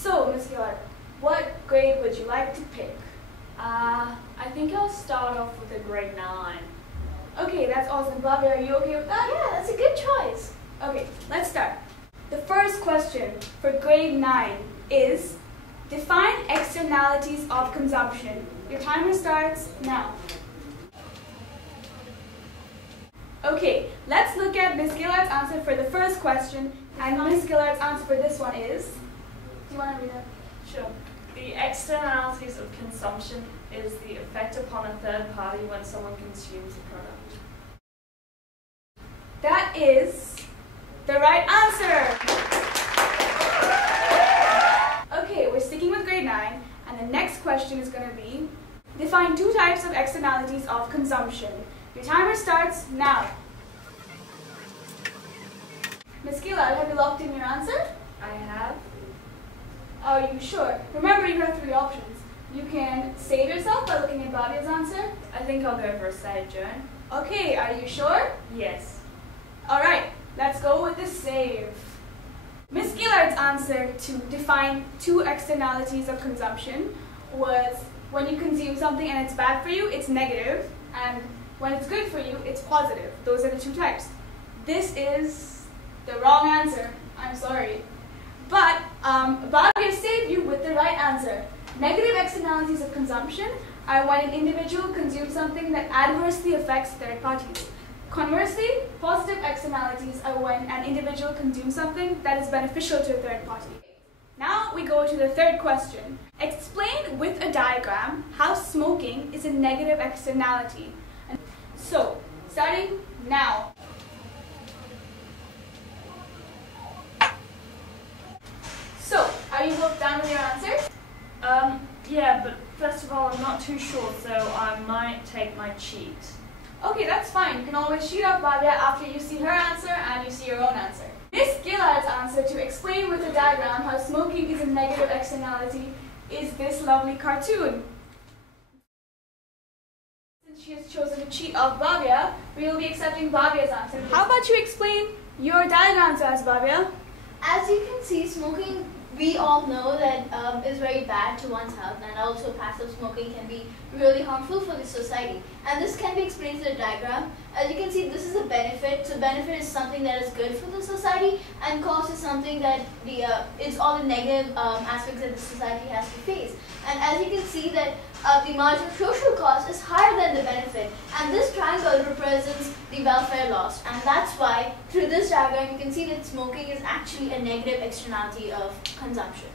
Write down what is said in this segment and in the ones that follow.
So, Ms. Gillard, what grade would you like to pick? I think I'll start off with a grade 9. Okay, that's awesome. Bobby, are you okay with that? Yeah, that's a good choice. Okay, let's start. The first question for grade 9 is, define externalities of consumption. Your timer starts now. Okay, let's look at Ms. Gillard's answer for the first question, and Ms. Gillard's answer for this one is, do you want to read it? Sure. The externalities of consumption is the effect upon a third party when someone consumes a product. That is the right answer! Okay, we're sticking with grade 9, and the next question is going to be, define 2 types of externalities of consumption. Your timer starts now. Ms. Gillard, have you locked in your answer? I have. Are you sure? Remember, you have 3 options. You can save yourself by looking at Bobby's answer. I think I'll go for a save, Joan. Okay, are you sure? Yes. Alright, let's go with the save. Ms. Gillard's answer to define 2 externalities of consumption was, when you consume something and it's bad for you, it's negative, and when it's good for you, it's positive. Those are the 2 types. This is the wrong answer. I'm sorry. But Bobby has saved you with the right answer. Negative externalities of consumption are when an individual consumes something that adversely affects third parties. Conversely, positive externalities are when an individual consumes something that is beneficial to a third party. Now we go to the third question. Explain with a diagram how smoking is a negative externality. So, starting now. So, are you both done with your answers? Yeah, but first of all, I'm not too sure, so I might take my cheat. Okay, that's fine. You can always cheat off Bhavya after you see her answer and you see your own answer. Miss Gillard's answer to explain with a diagram how smoking is a negative externality is this lovely cartoon. Since she has chosen to cheat off Bhavya, we will be accepting Bhavya's answer. How about you explain your diagram to us, Bhavya? As you can see, smoking, we all know that is very bad to one's health, and also passive smoking can be really harmful for the society. And this can be explained through the diagram. As you can see, this is a benefit. So benefit is something that is good for the society, and cost is something that it's all the negative aspects that the society has to face. And as you can see that the marginal social cost is higher than the benefit, and this triangle represents the welfare loss, and that's why through this diagram you can see that smoking is actually a negative externality of consumption.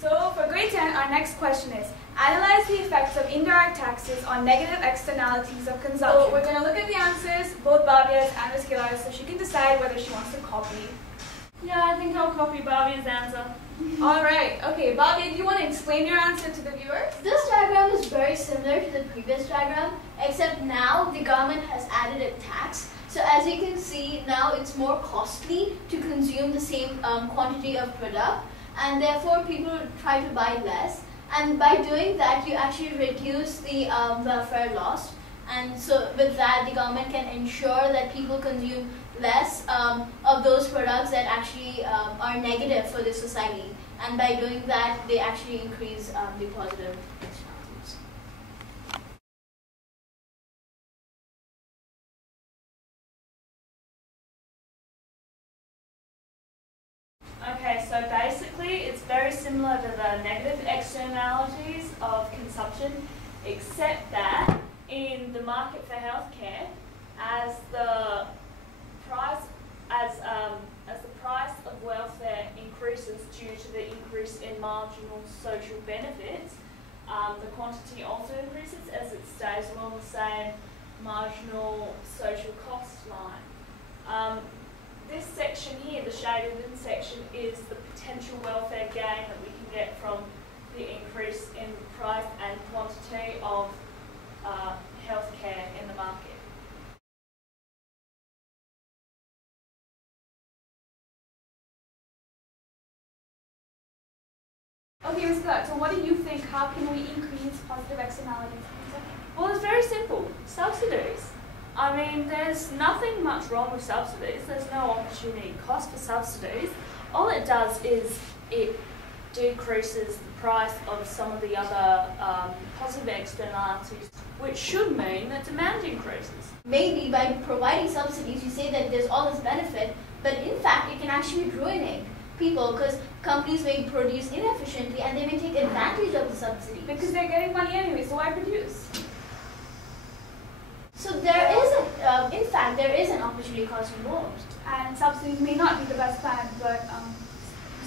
So for grade 10, our next question is, analyze the effects of indirect taxes on negative externalities of consumption. So we're going to look at the answers, both Bhavya's and Ms. Gillard's, so she can decide whether she wants to copy. Yeah, I think I'll copy Barbie's answer. Alright, okay, Bhavya, do you want to explain your answer to the viewers? This diagram is very similar to the previous diagram, except now the government has added a tax. So as you can see, now it's more costly to consume the same quantity of product, and therefore people try to buy less. And by doing that, you actually reduce the welfare loss. And so with that, the government can ensure that people consume less of those products that actually are negative for the society. And by doing that, they actually increase the positive externalities. Okay, so basically it's very similar to the negative externalities of consumption, except that in the market for healthcare, as the price of welfare increases due to the increase in marginal social benefits, the quantity also increases as it stays along the same marginal social cost line. This section here, the shaded in section, is the potential welfare gain that we can get from the increase in price and quantity of healthcare in the market. Okay, Ms. Gillard, so what do you think? How can we increase positive externalities? Well, it's very simple. Subsidies. I mean, there's nothing much wrong with subsidies. There's no opportunity cost for subsidies. All it does is it decreases the price of some of the other positive externalities, which should mean that demand increases. Maybe by providing subsidies, you say that there's all this benefit, but in fact, it can actually be ruining people because companies may produce inefficiently and they may take advantage of the subsidy. Because they're getting money anyway, so why produce? So there is, in fact, there is an opportunity cost involved. And subsidies may not be the best plan, but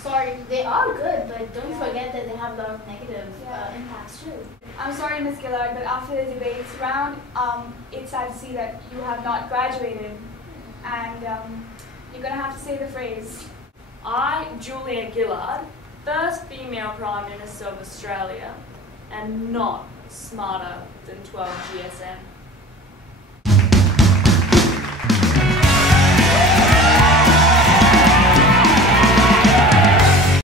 sorry. They are good, but don't forget that they have a lot of negative impacts too. I'm sorry, Ms. Gillard, but after the debates round, it's sad to see that you have not graduated, and you're going to have to say the phrase. I, Julia Gillard, first female Prime Minister of Australia, am not smarter than 12 GSM.